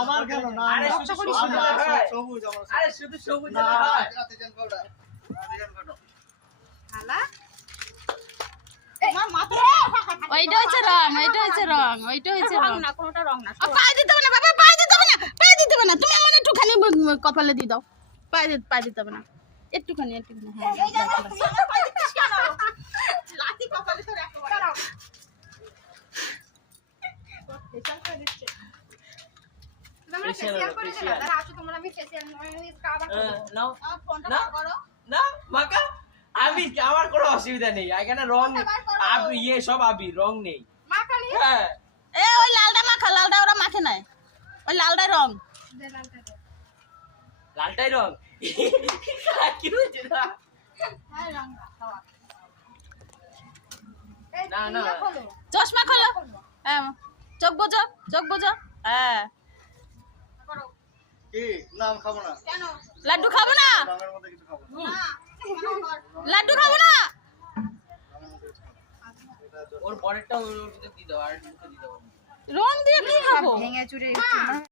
আমার কেন না আরে শুধু সবুজ আরে শুধু সবুজ না হয় ডিজাইন করো হালা ওইটা হচ্ছে রং, ওইটা হচ্ছে রং, ওইটা হচ্ছে রং না, কোনটা রং না। পায়ে দিতে হবে না বাবা, পায়ে দিতে হবে না, পায়ে দিতে হবে না। তুমি আমার একটুখানি কপালে দিয়ে দাও। পায়ে দিতে হবে না, একটুখানি হ্যাঁ এই যে তুই আমার পায়ে দিচ্ছিস কেন? লাঠি কপালে তো রাখো। দাঁড়াও। ফেশিয়াল করে দিচ্ছে। তোমরা ফেশিয়াল করে দিলা। দাঁড়া আসো তোমরা, আমি ফেশিয়াল আবার করব। নাও ফোনটা না করো। না মাকা আমি আমার কোনো অসুবিধা নেই এখানে রং আবি ইয়ে সব আবি রং নেই মা কালি হ্যাঁ এ ওই লালটা মাখা, লালটা ওরা মাখে নাই, ওই লালটা রং। দে লালটা দে। লালটাই রং কি হয়েছে না হ্যাঁ রং খাওয়া। এই না, না। ইয়ে খোলো। চশমা খোলো, হ্যাঁ চোখ বোঝো, চোখ বোঝো, হ্যাঁ। করো। কি নাম খাবো না কেন? লাড্ডু খাবো না, রঙের মধ্যে কিছু খাবো না না। কেন কর? লাড্ডু খাবো না। রঙের মধ্যে কিছু খাবো না। ওর পরেরটা ওর ভিতরে দিয়ে দাও আর মুখে দিয়ে দাও রং দিয়ে কি খাবো? ভেঙে চুরে